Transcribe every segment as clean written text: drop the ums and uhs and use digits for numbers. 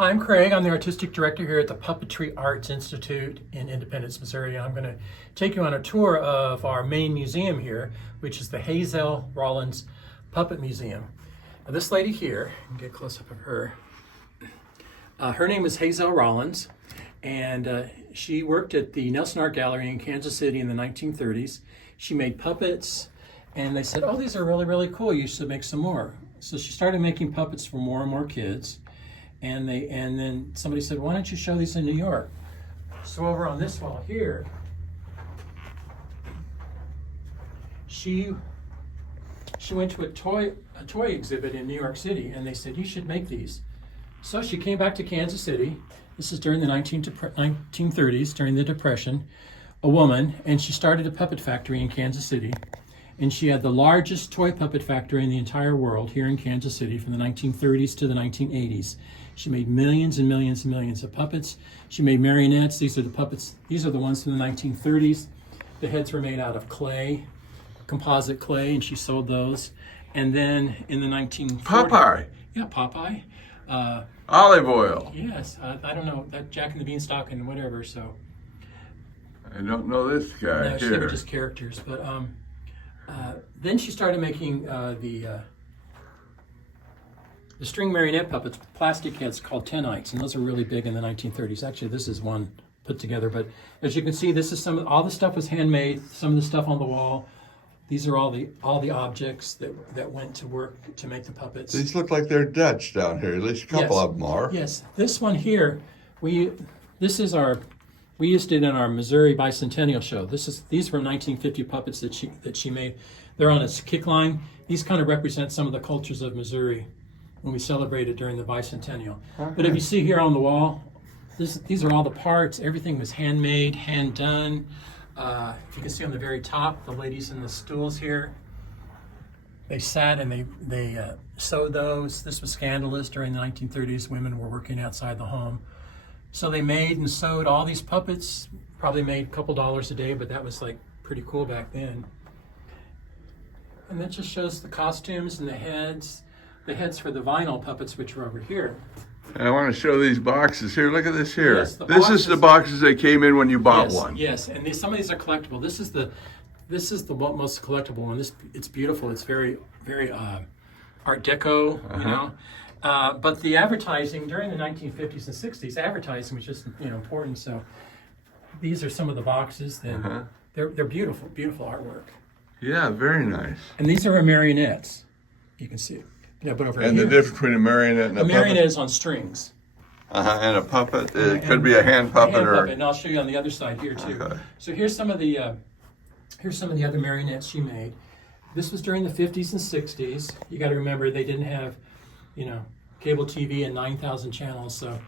Hi, I'm Kraig. I'm the Artistic Director here at the Puppetry Arts Institute in Independence, Missouri. I'm going to take you on a tour of our main museum here, which is the Hazelle Rollins Puppet Museum. Now, this lady here, you can get a close-up of her. Her name is Hazelle Rollins, and she worked at the Nelson Art Gallery in Kansas City in the 1930s. She made puppets, and they said, oh, these are really, really cool. You should make some more. So she started making puppets for more and more kids. And then somebody said, why don't you show these in New York? So over on this wall here, she went to a toy exhibit in New York City, and they said, you should make these. So she came back to Kansas City. This is during the 1930s, during the Depression, a woman, and she started a puppet factory in Kansas City. And she had the largest toy puppet factory in the entire world here in Kansas City from the 1930s to the 1980s. She made millions and millions and millions of puppets. She made marionettes. These are the puppets. These are the ones from the 1930s. The heads were made out of clay, composite clay, and she sold those. And then in the 1940s... Popeye. Yeah, Popeye. Olive oil. Yes. I don't know, that Jack and the Beanstalk and whatever, so... I don't know this guy No, here. they were just characters, but... then she started making the string marionette puppets, plastic heads called tenites, and those are really big in the 1930s. Actually, this is one put together, but as you can see, this is all the stuff was handmade. Some of the stuff on the wall. These are all the objects that went to work to make the puppets. These look like they're Dutch down here. At least a couple of them are. Yes, this one here, we used it in our Missouri Bicentennial show. These were 1950 puppets that she made. They're on its kick line. These kind of represent some of the cultures of Missouri when we celebrated during the Bicentennial. Okay. But if you see here on the wall, these are all the parts. Everything was handmade, hand done. If you can see on the very top, the ladies in the stools here, they sat and they sewed those. This was scandalous during the 1930s. Women were working outside the home. So they made and sewed all these puppets, probably made a couple dollars a day, but that was like pretty cool back then. And that just shows the costumes and the heads for the vinyl puppets, which are over here. And I want to show these boxes here. Look at this here. Yes, this is the boxes that came in when you bought one. Yes, and some of these are collectible. This is the most collectible one. It's beautiful. It's very, very Art Deco, you know. But the advertising during the 1950s and 60s, advertising was just important. So these are some of the boxes. That they're beautiful, beautiful artwork. Yeah, very nice. And these are our marionettes. You can see. Yeah, but over and here, the difference between a marionette and a puppet? A marionette is on strings. And a puppet. It could be a hand puppet or. And I'll show you on the other side here too. Okay. So here's some of the other marionettes she made. This was during the 50s and 60s. You got to remember they didn't have, cable TV and 9,000 channels. So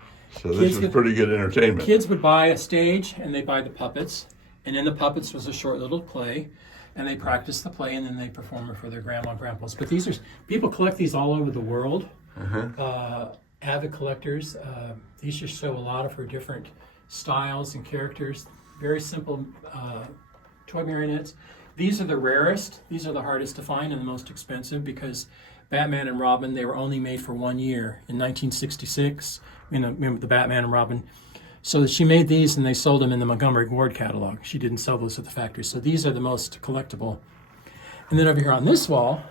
this was pretty good entertainment. Kids would buy a stage and they'd buy the puppets, and in the puppets was a short little play, and they practice the play, and then they perform it for their grandma and grandpas. But people collect these all over the world. Avid collectors. These just show a lot of her different styles and characters. Very simple toy marionettes. These are the rarest. These are the hardest to find and the most expensive because Batman and Robin, they were only made for 1 year in 1966. Remember the Batman and Robin. So she made these and they sold them in the Montgomery Ward catalog. She didn't sell those at the factory. So these are the most collectible. And then over here on this wall,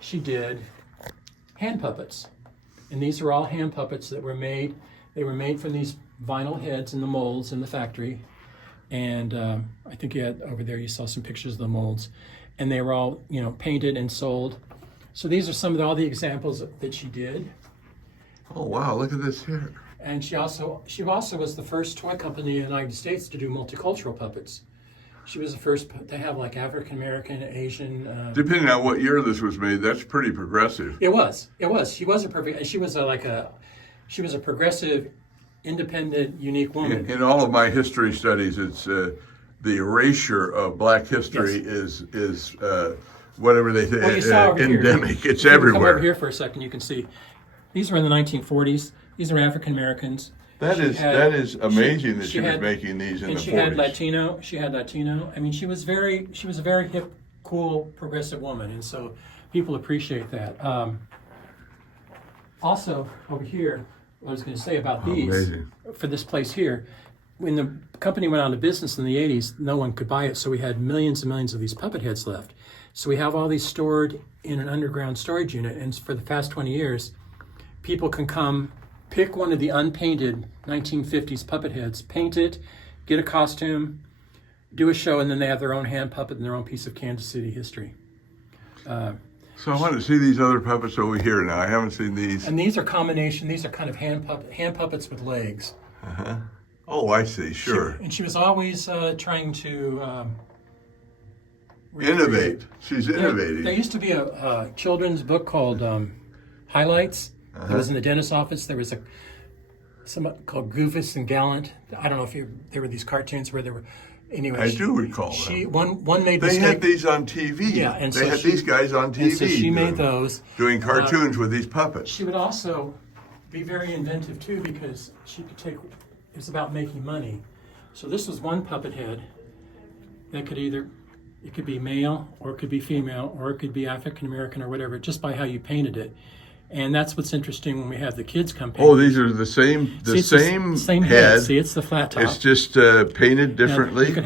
she did hand puppets. And these are all hand puppets that were made. They were made from these vinyl heads in the molds in the factory. And I think over there you saw some pictures of the molds. And they were all, painted and sold. So these are all the examples that she did. Oh, wow, look at this here. And she also was the first toy company in the United States to do multicultural puppets. She was the first to have like African American, Asian. Depending on what year this was made, that's pretty progressive. It was. She was a progressive, independent, unique woman. In all of my history studies, it's the erasure of Black history is whatever they say endemic. It's everywhere. Come over here for a second. You can see these were in the 1940s. These are African Americans. That is amazing that she was making these in the 40s. She had Latino. I mean, she was a very hip, cool, progressive woman, and so people appreciate that. Also over here what I was going to say about these, amazing. for this place here, when the company went out of business in the 80s, no one could buy it, so we had millions and millions of these puppet heads left. So we have all these stored in an underground storage unit, and for the past 20 years, people can come pick one of the unpainted 1950s puppet heads, paint it, get a costume, do a show, and then they have their own hand puppet and their own piece of Kansas City history. So I want to see these other puppets over here now. I haven't seen these. And these are kind of hand puppets with legs. Uh-huh. Oh, I see. Sure. She was always trying to innovate. She's innovating. There used to be a children's book called Highlights. It was in the dentist's office. There was some called Goofus and Gallant. I don't know if there were these cartoons where there were. Anyway, I do recall them. One made They mistake. had these on TV. Yeah, and they had these guys on TV. And so she made those. Doing cartoons with these puppets. She would also be very inventive too, because she could take. It was about making money. So this was one puppet head that could it could be male or it could be female or it could be African American or whatever, just by how you painted it. And that's what's interesting when we have the kids come paint. Oh, these are the same same head. See, it's the flat top. It's just painted differently. Now, you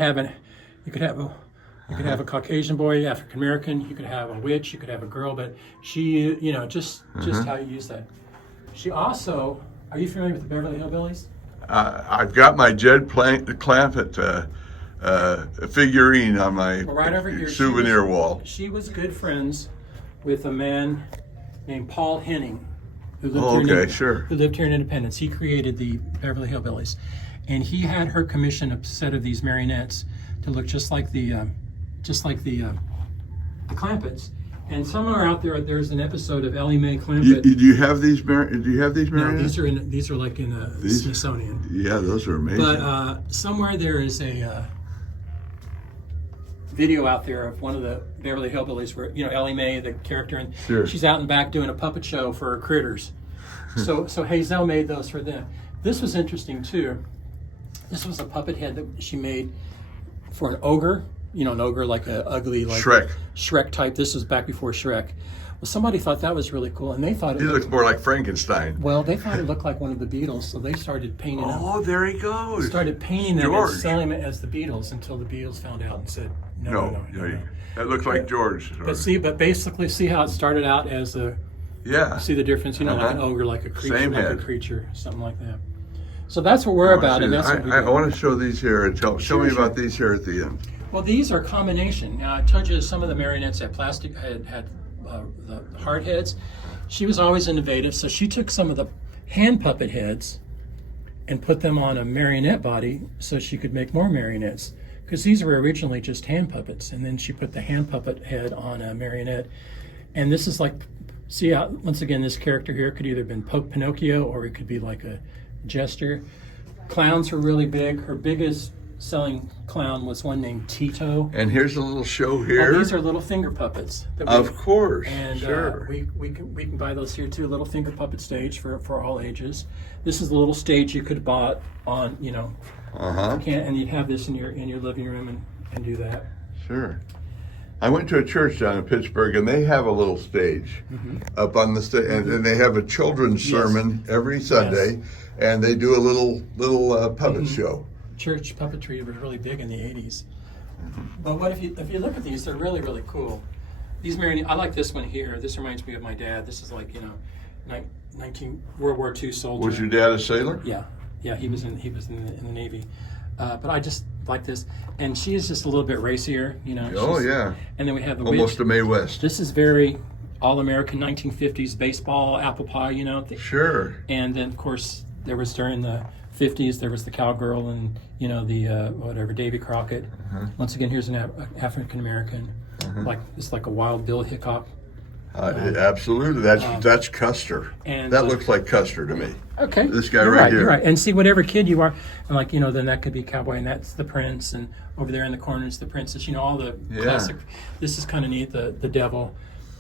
could have a Caucasian boy, African American. You could have a witch. You could have a girl. But she, just how you use that. She also. Are you familiar with the Beverly Hillbillies? I've got my Jed Clampett figurine on my right over here, souvenir wall. She was good friends with a man named Paul Henning, who lived here in Independence. He created the Beverly Hillbillies, and he had her commission a set of these marionettes to look just like the Clampetts. And somewhere out there's an episode of Ellie Mae Clampett. Do you have these? Do you have these marionettes? No, these are like in a Smithsonian. Yeah, those are amazing. But somewhere there is a video out there of one of the Beverly Hillbillies where Ellie Mae, the character, and she's out and back doing a puppet show for her critters. So Hazelle made those for them. This was interesting too. This was a puppet head that she made for an ogre. An ogre like a ugly like Shrek type. This was back before Shrek. Well, somebody thought that was really cool, and they thought he looks more like Frankenstein. Well, they thought it looked like one of the Beatles, so they started painting them. Oh, there he goes. Started painting them and selling them as the Beatles until the Beatles found out and said, no. That looks like George. But basically, see how it started out as a. Yeah. See the difference, like an ogre, like a creature, Same head. A creature, something like that. So that's what we're about, and that's what we do. I want to show these here and show me about these here at the end. Well, these are a combination. Now, I told you some of the marionettes had plastic, had the hard heads. She was always innovative, so she took some of the hand puppet heads and put them on a marionette body so she could make more marionettes. Because these were originally just hand puppets, and then she put the hand puppet head on a marionette. And this is like, see how, once again, this character here could either have been Pinocchio or it could be like a jester. Clowns were really big. Her biggest selling clown was one named Tito. And here's a little show here. These are little finger puppets. Of course, and sure. We can buy those here too. Little finger puppet stage for all ages. This is the little stage you could have bought on, and you'd have this in your living room and do that. Sure. I went to a church down in Pittsburgh, and they have a little stage up on the stage, and they have a children's sermon every Sunday, and they do a little puppet show. Church puppetry was really big in the 80s. But if you look at these, they're really, really cool. These I like this one here. This reminds me of my dad. This is like, 19 World War II soldier. Was your dad a sailor? Yeah, he was in the Navy. But I just like this. And she is just a little bit racier, Yeah. And then we have the almost witch. a Mae West. This is very all-American 1950s baseball, apple pie, Sure. And then, of course, there was during the 50s, there was the cowgirl and, the Davy Crockett. Once again, here's an African-American. It's like a Wild Bill Hickok. Absolutely. That's Custer. And that looks like Custer to me. Okay. This guy you're right here. You're right. And see, whatever kid you are, and then that could be cowboy, and that's the prince, and over there in the corner is the princess. All the classic. This is kind of neat. The devil.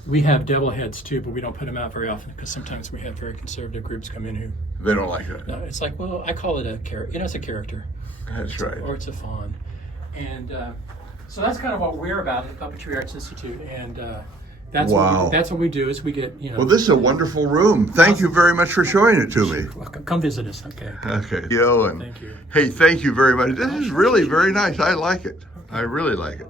We have devil heads too, but we don't put them out very often because sometimes we have very conservative groups come in who they don't like it. No, it's like, well, I call it a character. It's a character. That's right. Or it's a fawn, and so that's kind of what we're about at the Puppetry Arts Institute, and That's Wow. that's what we do. Is we get Well, this is a wonderful room. Thank you very much for showing it to me. Come visit us. Okay. Okay. Yo, and Thank you. hey, thank you very much. This is really very nice. I like it. I really like it.